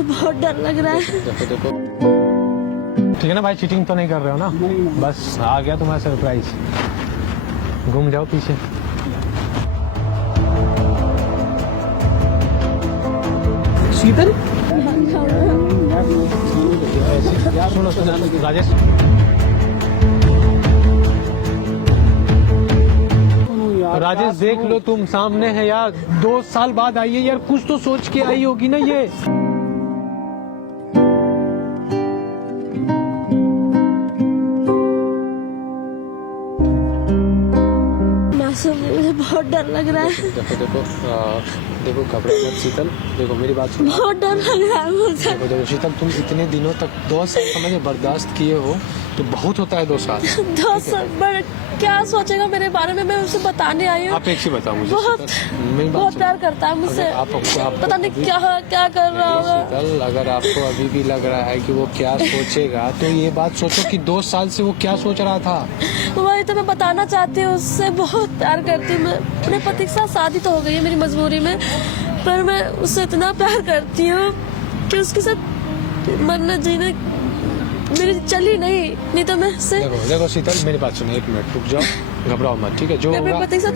मुझे बहुत डर लग रहा है। देखो ठीक है ना भाई, चीटिंग तो नहीं कर रहे हो ना? बस आ गया तुम्हारा सरप्राइज। घूम जाओ पीछे। शीतल सुनो राजेश, राजेश देख लो तुम सामने है यार, 2 साल बाद आई है यार, कुछ तो सोच के आई होगी ना ये। मासूम, मुझे बहुत डर लग रहा है। देखो घबरा मत शीतल, देखो मेरी बात सुनो। बहुत डर लग रहा है मुझे। देखो शीतल, तुम इतने दिनों तक 2 साल समझ बर्दाश्त किए हो तो बहुत होता है 2 साल। 2 साल बट क्या सोचेगा मेरे बारे में, मैं उसे बताने आई हूँ। आप एक ही बताओ मुझे। बहुत प्यार करता है मुझसे। पता नहीं क्या कर रहा होगा। शीतल, अगर आपको अभी भी लग रहा है कि वो क्या सोचेगा तो ये बात सोचो कि 2 साल से वो क्या सोच रहा था। वही तो मैं बताना चाहती हूँ, उससे बहुत प्यार करती हूँ मैं। अपने पति के साथ शादी तो हो गई है मेरी मजबूरी में, पर मैं उससे इतना प्यार करती हूँ कि उसके साथ मरना जीना मेरी चली नहीं तो मैं उससे। देखो शीतल, मेरी बात सुनो, 1 मिनट रुक जाओ, घबराओ मत, ठीक है? जो अपने पति के साथ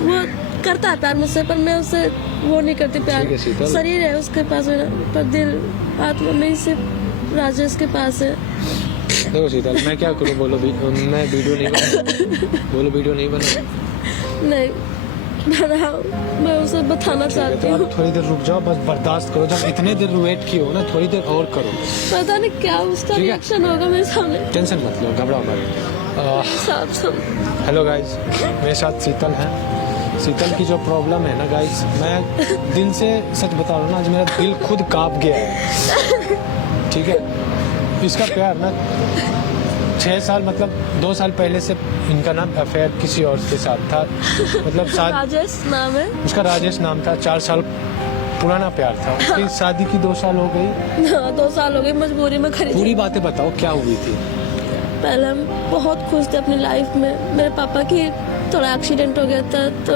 वो करता है प्यार मुझसे, पर मैं उससे वो नहीं करती प्यार। शरीर है उसके पास मेरा, पर दिल आत्मा में सिर्फ राजेश के पास है। देखो शीतल, मैं क्या करूँ बोलो? मैं वीडियो नहीं बना बोलो, वीडियो नहीं बना नहीं बनाओ, मैं उसे बताना चाहती हूँ। तो थोड़ी देर रुक जाओ, बस बर्दाश्त करो। जब इतने देर वेट किए हो ना, थोड़ी देर और करो। पता नहीं क्या उसका रिएक्शन होगा मेरे सामने। टेंशन मत लो, घबराओ मत। हेलो गाइस, मेरे साथ शीतल है। शीतल की जो प्रॉब्लम है ना गाइस, मैं दिल से सच बता रहा हूँ ना, आज मेरा दिल खुद कांप गया है, ठीक है? इसका प्यार ना 6 साल मतलब 2 साल पहले से इनका नाम अफेयर किसी और के साथ था, मतलब राजेश नाम है उसका, राजेश नाम था। 4 साल पुराना प्यार था। उसकी शादी की 2 साल हो गई। 2 साल हो गए, मजबूरी में खरीदी। पूरी बातें बताओ, क्या हुई थी? पहले हम बहुत खुश थे अपनी लाइफ में। मेरे पापा की थोड़ा एक्सीडेंट हो गया था, तो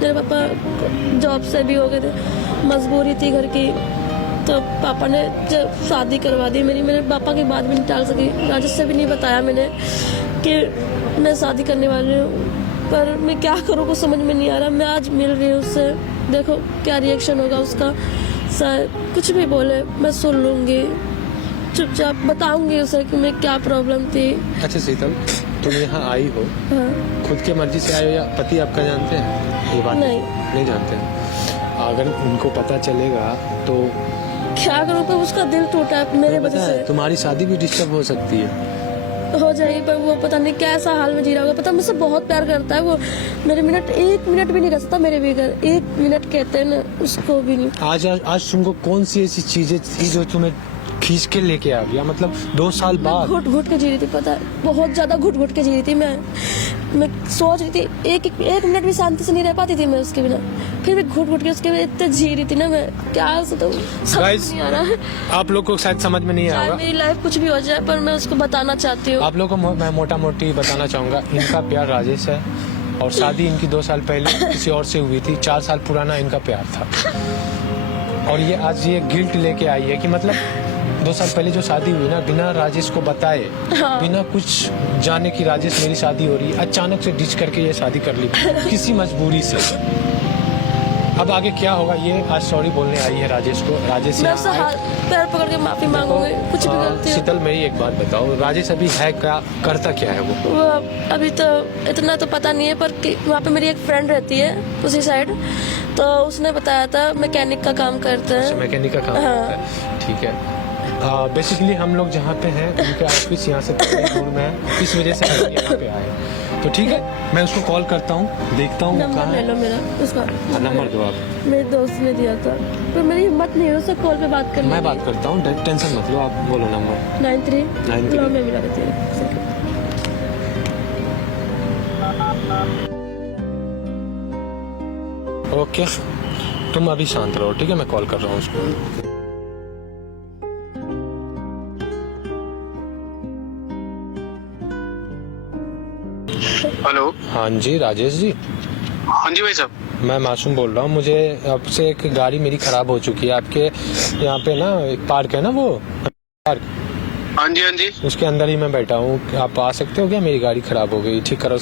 मेरे पापा जॉब से भी हो गए थे, मजबूरी थी घर की। तो पापा ने जब शादी करवा दी मेरे पापा की बात भी नहीं टाल सकी। राजेश से भी नहीं बताया मैंने कि मैं शादी करने वाली हूँ, पर मैं क्या करूँ कुछ समझ में नहीं आ रहा। मैं आज मिल रही हूँ उससे, देखो क्या रिएक्शन होगा उसका। कुछ भी बोले मैं सुन लूँगी, चुपचाप बताऊंगी उसे कि मैं क्या प्रॉब्लम थी। अच्छा शीतल, तुम यहाँ आई हो खुद की मर्जी से आई हो या पति आपका जानते हैं ये बात? नहीं जानते हैं। अगर उनको पता चलेगा तो क्या करूँ, पर उसका दिल टूटा है मेरे वजह से। तुम्हारी शादी भी डिस्टर्ब हो सकती है। हो जाएगी, पर वो पता नहीं कैसा हाल में जी रहा होगा। पता मुझसे बहुत प्यार करता है वो। मेरे 1 मिनट भी नहीं रह सकता मेरे बगैर। 1 मिनट कहते हैं ना, उसको भी नहीं। आज तुमको कौन सी ऐसी चीजें थी जो तुम्हें खींच के लेके आ गया? मतलब 2 साल बाद घुट के जी रही थी, पता है बहुत ज्यादा घुट के जी रही थी। मैं सोच रही थी एक मिनट भी शांति से नहीं रह पाती थी मैं उसके बिना। फिर भी घुट के उसके बिना इतने जी रही थी ना, मैं क्या समझ नहीं आ रहा है। आप लोग को शायद समझ में नहीं आएगा, मेरी लाइफ कुछ भी हो जाए, पर मैं उसको बताना चाहती हूँ। आप लोग को मैं मोटा मोटी बताना चाहूंगा। इनका प्यार राजेश है और शादी इनकी 2 साल पहले किसी और से हुई थी। 4 साल पुराना इनका प्यार था, और ये आज ये गिल्ट लेके आई है कि मतलब 2 साल पहले जो शादी हुई ना, बिना राजेश को बताए, बिना कुछ जाने की राजेश मेरी शादी हो रही है, अचानक से डिच करके ये शादी कर ली किसी मजबूरी से। अब आगे क्या होगा ये आज सॉरी बोलने आई है राजेश को। राजेश मैं उससे पैर पकड़ के माफी मांगूंगी, कुछ भी गलती। शीतल मेरी एक बात बताओ, राजेश अभी है क्या, करता क्या है वो? अभी तो इतना तो पता नहीं है, पर वहाँ पे मेरी एक फ्रेंड रहती है उसी साइड, तो उसने बताया था मैकेनिक का काम करते हैं। मैकेनिक का काम करता है, ठीक है। बेसिकली हम लोग जहाँ पे हैं उनके ऑफिस यहाँ से थोड़ी दूर में है, इस वजह से हम यहाँ पे आए। तो ठीक है, मैं उसको कॉल करता हूँ, देखता हूँ नंबर ले लो मेरा उसका। नंबर दो आप। मेरे दोस्त ने दिया था, पर मेरी हिम्मत नहीं है उससे कॉल पे बात करने की। मैं बात करता हूँ, टेंशन मत लो, आप बोलो नंबर। 93 लो मैं मिला देती हूँ। ओके, तुम अभी शांत रहो, ठीक है? मैं कॉल कर रहा हूँ उसको। हेलो। हाँ जी राजेश जी। हाँ जी भाई साहब। मैं मासूम बोल रहा हूँ। मुझे आपसे एक गाड़ी मेरी खराब हो चुकी है। आपके यहाँ पे ना एक पार्क है ना, वो पार्क, हाँ जी हाँ जी। उसके अंदर ही मैं बैठा हूँ। आप आ सकते हो क्या? मेरी गाड़ी खराब हो गई, ठीक करो।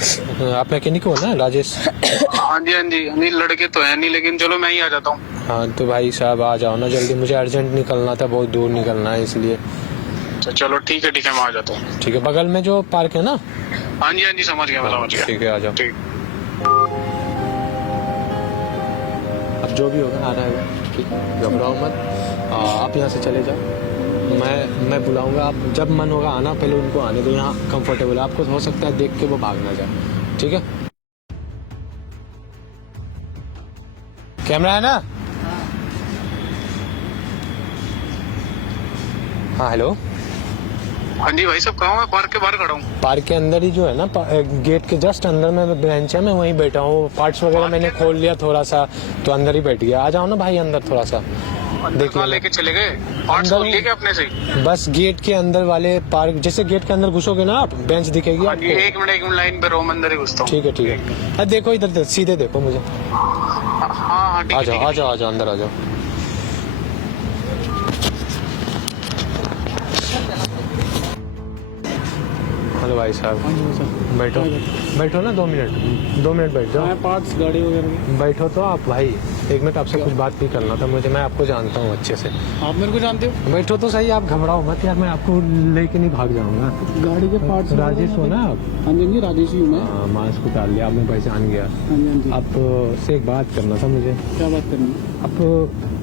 आप मैकेनिक हो ना, राजेश? हाँ जी हाँ जी। नहीं लड़के तो है नहीं, लेकिन चलो मैं ही आ जाता हूँ। हाँ तो भाई साहब आ जाओ ना जल्दी, मुझे अर्जेंट निकलना था, बहुत दूर निकलना है इसलिए। तो चलो ठीक है मैं आ जाता हूँ। ठीक है, बगल में जो पार्क है ना? हाँ जी समझ गया मैं समझ गया। ठीक है, आ जाओ। ठीक। अब जो भी होगा आ रहा है, ठीक है, घबराओ मत। आप यहाँ से चले जाओ, मैं बुलाऊंगा। आप जब मन होगा आना, पहले उनको आने दो। यहाँ कंफर्टेबल है, आपको हो सकता है देख के वो भाग ना जाए, ठीक है? कैमरा है ना? हाँ हेलो। हाँ जी भाई साहब, कहाँ हूँ मैं? पार्क के बाहर खड़ा हूँ। पार्क के अंदर ही जो है ना, गेट के जस्ट अंदर में बेंच है, मैं वहीं बैठा हूँ। पार्ट्स वगैरह मैंने खोल लिया थोड़ा सा, तो अंदर ही बैठ गया। आ जाओ ना भाई अंदर थोड़ा सा। देख कहाँ लेके चले गए? पार्ट्स खोल लिए क्या अपने से? बस गेट के अंदर वाले पार्क, जैसे गेट के अंदर घुसोगे ना आप, बेंच दिखेगी हाँ जी, आपको। एक मिनट लाइन पे रो, मैं अंदर ही घुसता हूँ। ठीक है ठीक है। हाँ देखो इधर सीधे देखो मुझे। हाँ ठीक आ है। जाओ आ जाओ आ जाओ, अंदर आ जाओ। हेलो भाई साहब, बैठो बैठो ना, 2 मिनट बैठ जाओ। पार्ट्स गाड़ी वगैरह। बैठो तो आप भाई, 1 मिनट आपसे कुछ बात भी करना था मुझे। मैं आपको जानता हूँ अच्छे से। आप मेरे को जानते हो? बैठो तो सही, आप घबराओ मत यार, मैं आपको लेके नहीं भाग जाऊंगा। गाड़ी के पार्ट्स। राजेश हो ना आप? हाँ जी राजेश ही हूँ मैं। हाँ, मास्क उतार लिया, आपने पहचान गया। हाँ जी। आपसे एक बात करना था मुझे। क्या बात करनी है?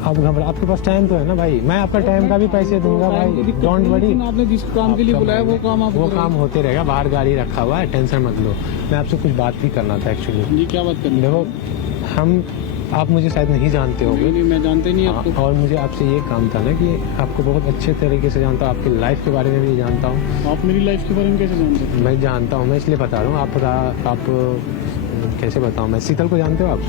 आप घबरा, आपके पास टाइम तो है ना भाई? मैं आपका टाइम का भी पैसे दूंगा भाई, डोंट वरी। आपने जिस काम के लिए बुलाया वो काम आप होते रहेगा। बाहर गाड़ी रखा हुआ है, टेंशन मत लो। मैं आपसे कुछ बात भी करना था एक्चुअली। जी क्या बात करनी है? देखो आप मुझे शायद नहीं जानते होगे। नहीं मैं जानते नहीं आपको। और मुझे आपसे ये काम था ना कि आपको बहुत अच्छे तरीके से जानता हूँ, आपकी लाइफ के बारे में भी जानता हूँ। आप मेरी लाइफ के बारे में कैसे जानते हैं? मैं जानता हूँ, मैं इसलिए बता रहा हूँ। आप कैसे बताऊँ मैं? शीतल को जानते हो आप?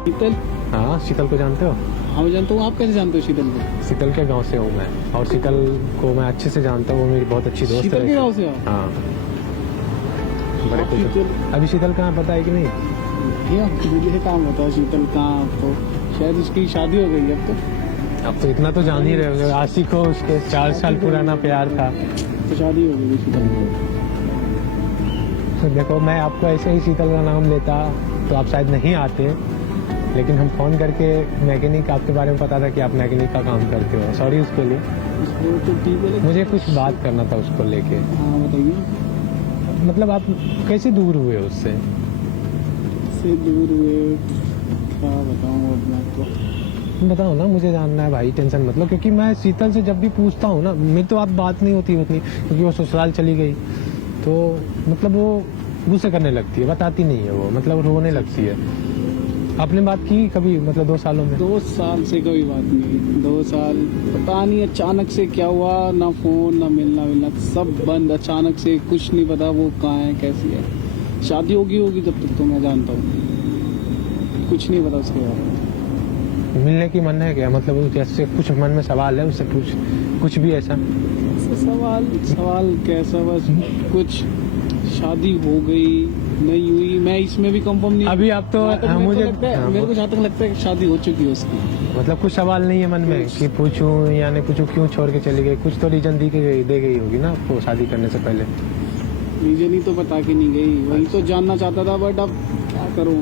शीतल? हाँ शीतल को जानते हो? हाँ मैं जानता हूँ। आप कैसे जानते हो शीतल को? शीतल के गांव से हूँ मैं, और शीतल को मैं अच्छे से जानता हूँ। वो मेरी बहुत अच्छी दोस्त है। शीतल के गाँव से? हाँ बड़े आप खुश हो। शीतल- अभी शीतल कहाँ पता है कि नहीं? ये मुझे काम बताओ, शीतल कहाँ? आपको शायद उसकी शादी हो गई है अब तो। अब तो इतना तो जान ही रहे हो, आशिक हो उसके, 4 साल पुराना प्यार था। तो शादी हो गई शीतल को। तो देखो मैं आपको ऐसे ही शीतल का नाम लेता तो आप शायद नहीं आते, लेकिन हम फोन करके मैकेनिक, आपके बारे में पता था कि आप मैकेनिक का काम करते हो। सॉरी उसके लिए। वो तो ठीक है, मुझे कुछ बात करना था उसको लेके। हाँ बताइए। मतलब आप कैसे दूर हुए उससे? से दूर हुए? क्या बताऊँ अब मैं आपको? बताओ ना, मुझे जानना है भाई, टेंशन मत लो। क्योंकि मैं शीतल से जब भी पूछता हूँ ना, मेरी तो आप बात नहीं होती उतनी, क्योंकि वो ससुराल चली गई तो मतलब वो गुस्से करने लगती है, बताती नहीं है वो, मतलब रोने लगती है। आपने बात की कभी, मतलब 2 सालों में? 2 साल से कोई बात नहीं। 2 साल पता नहीं अचानक से क्या हुआ, ना फोन ना मिलना सब बंद अचानक से। कुछ नहीं पता वो कहाँ है, कैसी है। शादी होगी जब तक तो मैं जानता हूँ, कुछ नहीं पता उसके बारे में। मिलने की मन है क्या? मतलब जैसे कुछ मन में सवाल है उससे पूछ, कुछ भी ऐसा? सवाल कैसा? बस कुछ शादी हो गई नहीं हुई, मैं इसमें भी कंफर्म नहीं। अभी आप तो मेरे को जहाँ तक लगता है कि शादी हो चुकी है उसकी। मतलब कुछ सवाल नहीं है मन में कि पूछूं या नहीं पूछूं, क्यों छोड़ के चली गई? कुछ तो रीजन दे गई होगी ना आपको शादी करने से पहले। रीजन ही तो बता के नहीं गई, वही तो जानना चाहता था। बट अब क्या करूँ,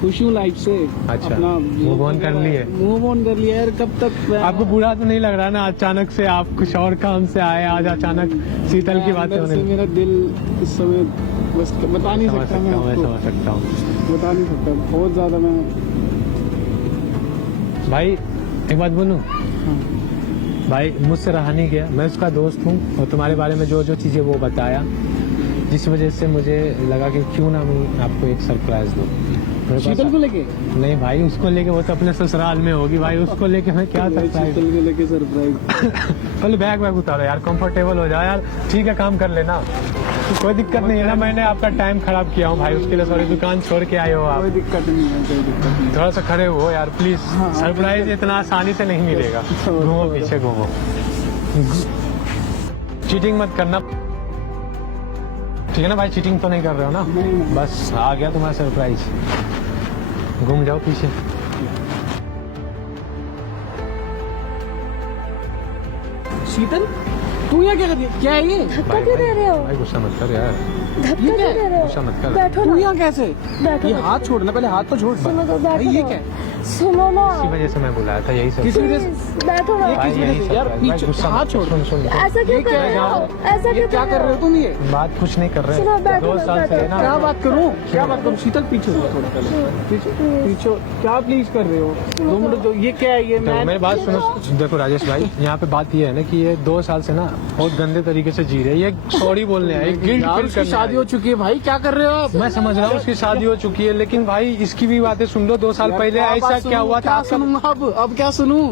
खुश हूँ लाइफ से। अच्छा, अपना मूव ऑन कर लिए? मूव ऑन कर लिया यार। कब तक आपको बुरा तो नहीं लग रहा ना? अचानक से आप कुछ और काम से आए, आज अचानक शीतल की बातें होने। मेरा दिल इस समय बस बता नहीं सकता। मैं समझ सकता हूँ। बता नहीं सकता, बहुत ज्यादा। मैं भाई एक बात बोलूं? हाँ। भाई मुझसे रहा नहीं गया, मैं उसका दोस्त हूँ, और तुम्हारे बारे में जो चीजें वो बताया, जिस वजह से मुझे लगा कि क्यों ना मैं आपको एक सरप्राइज दूं। शीतल को लेके? नहीं भाई, उसको लेके वो तो अपने ससुराल में होगी भाई, उसको लेके मैं क्या सरप्राइज? शीतल को लेके सरप्राइज? पहले बैग उतारो यार, कंफर्टेबल हो जाओ यार। ठीक है, काम कर लेना, कोई दिक्कत नहीं है ना। मैंने आपका टाइम खराब किया हूँ भाई, उसके लिए सॉरी। दुकान छोड़ के आए हो आप? कोई दिक्कत नहीं है, कोई दिक्कत नहीं। थोड़ा सा खड़े हो यार प्लीज। सरप्राइज इतना आसानी से नहीं मिलेगा। घूमो पीछे घूमो, चीटिंग मत करना। ठीक है ना भाई, चीटिंग तो नहीं कर रहे हो ना? नहीं। बस आ गया तुम्हारा सरप्राइज, घूम जाओ पीछे। शीतल तू यहाँ क्या कर रही है? क्या है ये? धक्का क्यों दे रहे हो? भाई गुस्सा मत कर यार, धक्का क्यों दे रहे गुस्सा हो? मत कर। बैठो तू ना, यहाँ कैसे? बैठो ये ना। हाथ छोड़ना, पहले हाथ तो छोड़। सुनो तो, भाई बैठो ये ना। क्या है? सुनो ना, इसी वजह से मैं बुलाया था, यही सब। किस वजह से? प्लीज बैठो ना। भाई यही सब यार, है। भाई पीछे गुस्सा हाथ मत छोड़। कर। सुन ऐसा क्यों ये कर क्या रहे है? हो? ऐसा ये क्यों क्या कर रहे हो तुम? ये बात कुछ नहीं कर रहे सुनो, हैं, बैठो 2 ना, साल से है बैठो। ना। क्या बात करूं? क्या बात करूं? शीतल पीछे हो थोड़ा पहले, पीछे पीछे। क्या प्लीज कर रहे हो? 2 मिनट दो। ये क्या है? ये तो मैं मेरी बात सुनो। देखो राजेश भाई, यहाँ पे बात ये है ना कि ये 2 साल से ना बहुत गंदे तरीके से जी रहे हैं। ये सॉरी बोलने आए, गिल्ट यार फील उसकी करने शादी आए। हो चुकी है भाई, क्या कर रहे हो आप? मैं समझ रहा हूँ उसकी शादी हो चुकी है, लेकिन भाई इसकी भी बातें सुन लो। 2 साल यार, पहले क्या ऐसा बात क्या सुनूं? हुआ था क्या आपका? सुनूं अब क्या सुनूं?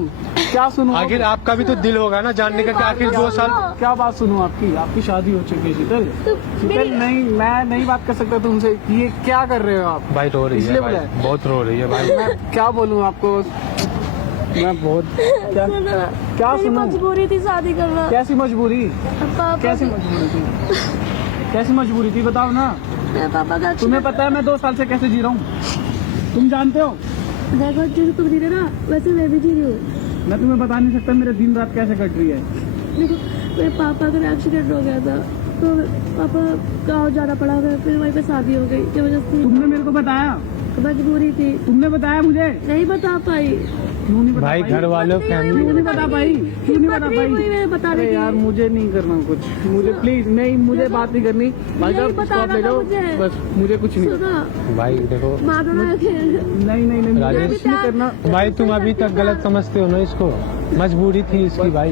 क्या सुनूं? अब? आखिर आपका भी तो दिल होगा ना जानने का कि आखिर 2 साल। क्या बात सुनूं आपकी? आपकी शादी हो चुकी है शीतल। तो शीतल मेरी- नहीं, मैं नहीं बात कर सकता तुमसे। ये क्या कर रहे हो आप? भाई रो रही है इसलिए भाई, बुलाया। बहुत रो रही है भाई। मैं क्या बोलूं आपको? मैं बहुत क्या सुनो ना, क्या मेरी सुनूं? मजबूरी थी शादी करना। कैसी मजबूरी? पापा कैसी की- मजबूरी थी? कैसी मजबूरी थी बताओ ना। मेरे पापा का तुम्हें पता है मैं 2 साल से कैसे जी रहा हूँ? तुम जानते हो? देखो, जैसे तुम जी रहे ना वैसे मैं भी जी रही हूँ। मैं तुम्हें बता नहीं सकता मेरे दिन रात कैसे कट रही है। देखो, मेरे पापा का एक्सीडेंट हो गया था, तो पापा गाँव जाना पड़ा, फिर वहीं पे शादी हो गई। जबरदस्ती तुमने मेरे को बताया? मजबूरी थी, तुमने बताया मुझे? नहीं बता पाई। क्यों नहीं बता भाई पाई? घर वालों क्यों फैमिली नहीं बता पाई? क्यों नहीं बता हिम्मत नहीं हुई पाई? मेरे बताने अरे की। यार मुझे नहीं करना कुछ, मुझे प्लीज नहीं, मुझे बात नहीं करनी। भाई साहब नहीं इसको आप ले बताना जाओ, था मुझे। बस मुझे कुछ नहीं। सुनो, भाई देखो मानो ना कि नहीं नहीं नहीं, मुझे राजेश, कुछ नहीं करना। भाई, तुम अभी तक गलत समझते हो ना इसको। मजबूरी थी इसकी भाई।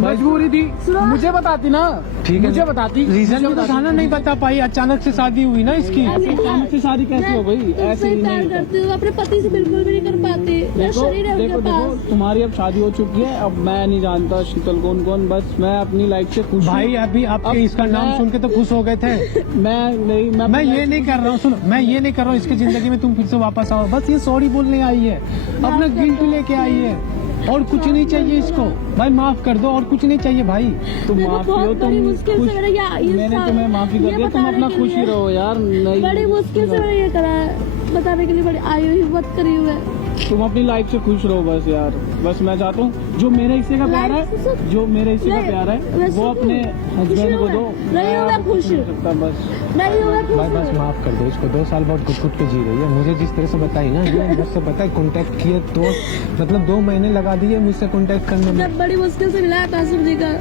मजबूरी थी, मुझे बताती ना। ठीक है, मुझे बताती। रीजन मुझे भी बताती। बताना, नहीं बता पाई। अचानक से शादी हुई ना इसकी। अचानक से शादी कैसे हो गई? तुमसे ऐसे ही प्यार नहीं। करती हूँ, अपने पति से बिल्कुल भी नहीं कर पाती। मेरा देखो शरीर है देखो उनके देखो, पास। तुम्हारी अब शादी हो चुकी है। अब मैं नहीं जानता शीतल कौन कौन, बस मैं अपनी लाइफ से खुश हूँ। भाई अभी आपके अब इसका नाम मैं- सुन के तो खुश हो गए थे। मैं ये नहीं कर रहा हूँ, सुनो, मैं ये नहीं कर रहा हूँ इसकी जिंदगी में तुम फिर से वापस आओ। बस ये सॉरी बोलने आई है, अपना गिल्ट लेके आई है, और कुछ नहीं चाहिए इसको। भाई माफ कर दो, और कुछ नहीं चाहिए भाई। तुम देखो, माफी हो, बहुत बड़ी तुम मुश्किल से मैंने ये मैंने साल- तुम्हें माफी कर ये दिया। तुम बताने अपना के खुश ही लिए- रहो यार। नहीं, बड़ी मुश्किल से मैंने ये करा है, बताने के लिए बड़ी आई हुई हिम्मत करी हुई है। तुम अपनी लाइफ से खुश रहो बस यार। बस मैं चाहता हूँ जो मेरे हिस्से का प्यार लाइफ से है, सब- जो मेरे हिस्से का नहीं, प्यार है मैं वो सुखी अपने हूँ, हस्बैंड को खुशी दो। हूँ मैं। नहीं हूँ मैं खुश नहीं हूँ। सकता बस। नहीं हूँ मैं भाई खुश बस हूँ। माफ कर दो इसको। 2 साल बहुत घुट घुट के जी रही है। मुझे जिस तरह से बताई ना, ये घर से पता है कॉन्टेक्ट किए तो मतलब 2 महीने लगा दिए मुझसे कॉन्टेक्ट करने में। जब बड़ी मुश्किल से मिला है कासिम जी का,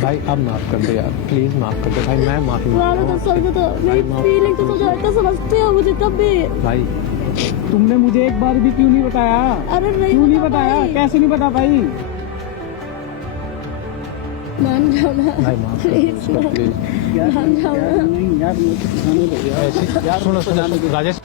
भाई अब माफ कर दो यार, प्लीज माफ कर दो भाई। मैं माफी पुराना तो समझो, तो मेरी माफ- फीलिंग तो समझो, इतना समझते हो मुझे तब भी। भाई तुमने मुझे एक बार भी क्यों नहीं बताया? अरे क्यों नहीं बता बताया? पाई। कैसे नहीं बता पाई? मान जाओ ना भाई माफ कर दो प्लीज, इसको, प्लीज। यार, मान जाओ यार, ना। नहीं यार, मुझे जाने दो यार। ऐसे यार, सुनो मुझको सुनो जाने दो। राजेश,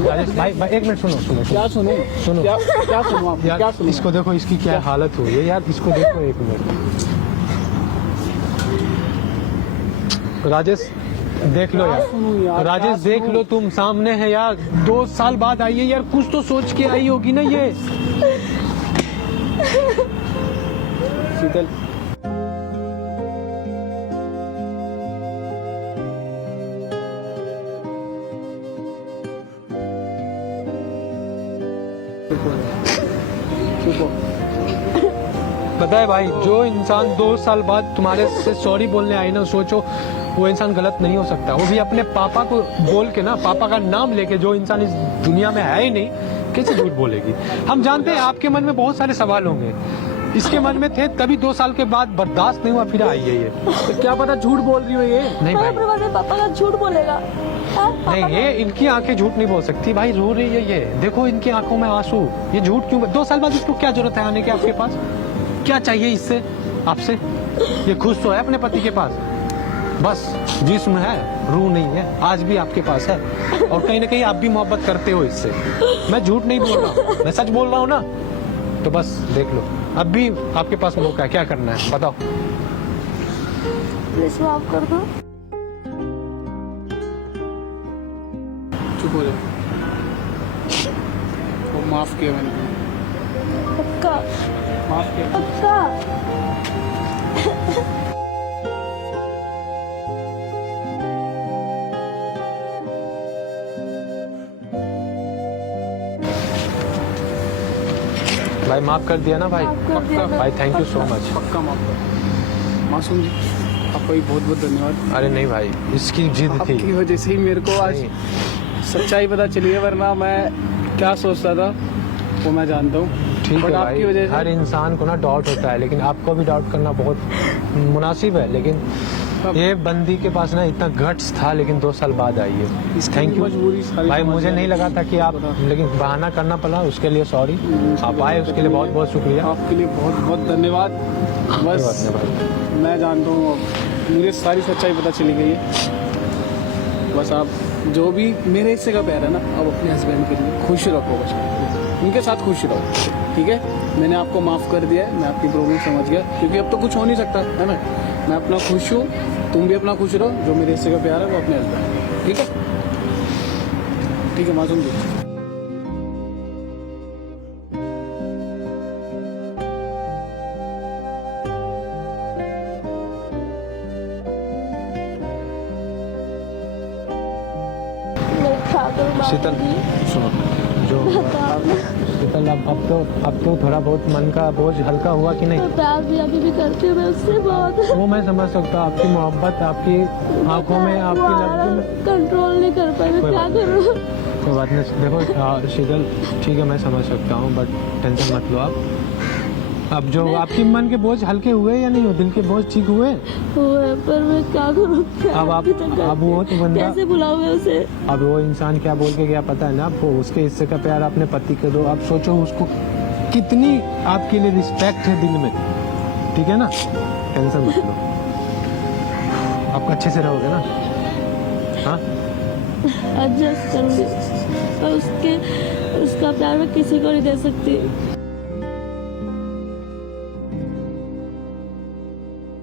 राजेश भाई, भाई 1 मिनट सुनो सुनो क्या सुनो सुनो? सुनो। क्या सुनो आप? क्या यार सुनो? इसको देखो, इसकी क्या हालत हुई है यार, इसको देखो 1 मिनट। राजेश देख लो सुनो यार, यार, राजेश क्या देख सुनो? लो, तुम सामने है यार। 2 साल बाद आई है यार, कुछ तो सोच के आई होगी ना ये। शीतल, चुप हो। पता है भाई, जो इंसान 2 साल बाद तुम्हारे से सॉरी बोलने आई ना, सोचो वो इंसान गलत नहीं हो सकता। वो भी अपने पापा को बोल के ना, पापा का नाम लेके। जो इंसान इस दुनिया में है ही नहीं, कैसे झूठ बोलेगी? हम जानते हैं आपके मन में बहुत सारे सवाल होंगे, इसके मन में थे, तभी 2 साल के बाद बर्दाश्त नहीं हुआ, फिर आई है ये। तो क्या पता झूठ बोल रही हो ये? नहीं मैं भाई, अपने बारे में पापा का झूठ बोलेगा। हाँ, पापा नहीं, ये इनकी आंखें झूठ नहीं बोल सकती भाई। रो रही है ये, देखो इनकी आंखों में आंसू। ये झूठ क्यों? 2 साल बाद इसको क्या जरूरत है आने की आपके पास? क्या चाहिए इससे, आपसे? ये खुश तो है अपने पति के पास, बस जिस्म है, रूह नहीं है। आज भी आपके पास है, और कहीं ना कहीं आप भी मोहब्बत करते हो इससे। मैं झूठ नहीं बोल रहा हूँ, मैं सच बोल रहा हूँ ना। तो बस देख लो, अब भी आपके पास मौका है, क्या करना है बताओ। प्लीज माफ कर दो। चुप हो जाओ। वो माफ किया मैंने, पक्का माफ किया। पक्का। भाई माफ कर दिया ना भाई? माफ कर दिया भाई थैंक यू सो मच। पक्का माफ कर। मासूम जी आपका भी बहुत बहुत धन्यवाद। अरे नहीं भाई, इसकी जिद थी। आपकी वजह से ही मेरे को आज नहीं। सच्चाई पता चली है, वरना मैं क्या सोचता था वो मैं जानता हूँ। ठीक है बट आपकी भाई, वजह से हर इंसान को ना डाउट होता है, लेकिन आपको भी डाउट करना बहुत मुनासिब है। लेकिन ये बंदी के पास ना इतना गट्स था, लेकिन 2 साल बाद आई है। इसकी थैंक भी यू मजबूरी सारी भाई, समझ मुझे में नहीं आई। लगा था कि आप, लेकिन बहाना करना पड़ा, उसके लिए सॉरी। आप आए उसके लिए बहुत बहुत शुक्रिया। आपके लिए बहुत बहुत धन्यवाद। बस धन्यवाद। मैं जानता हूँ अब मुझे सारी सच्चाई पता चली गई है। बस आप जो भी मेरे हिस्से का प्यार है ना, अब अपने हस्बैंड के लिए खुश रखो, बस उनके साथ खुश रहो, ठीक है। मैंने आपको माफ़ कर दिया है, मैं आपकी प्रॉब्लम समझ गया, क्योंकि अब तो कुछ हो नहीं सकता है ना। मैं अपना खुश हूँ, तुम भी अपना खुश रहो। जो मेरे हिस्से का प्यार है वो अपने हस्बैंड, ठीक है। ठीक है मासूम जी। मेरे ठाकुर बाबा शीतल जी, सुनो, जो शीतल अब तो थोड़ा बहुत मन का बोझ हल्का हुआ कि नहीं? मैं प्यार भी अभी भी करती हूँ मैं उससे बहुत। वो मैं समझ सकता हूँ, आपकी मोहब्बत, आपकी आंखों में, आपकी लफ्जों में। कंट्रोल नहीं कर पाई, मैं कोई क्या बात नहीं। करूँ? कोई बात नहीं, देखो शीतल, ठीक है मैं समझ सकता हूँ, बट टेंशन मत लो आप। अब जो आपकी मन के बोझ हल्के हुए या नहीं हुए, दिल के बोझ ठीक हुए? हुए, पर मैं क्या करूँ? अब आप, अब वो तो बंदा, कैसे बुलाऊं मैं उसे? अब वो इंसान क्या बोल के गया पता है ना आपको? उसके हिस्से का प्यार अपने पति को दो। आप सोचो उसको कितनी आपके लिए रिस्पेक्ट है दिल में, ठीक है ना? टेंशन मत लो, आप अच्छे से रहोगे ना? हाँ एडजस्ट करूँगी, पर उसका प्यार मैं किसी को नहीं दे सकती।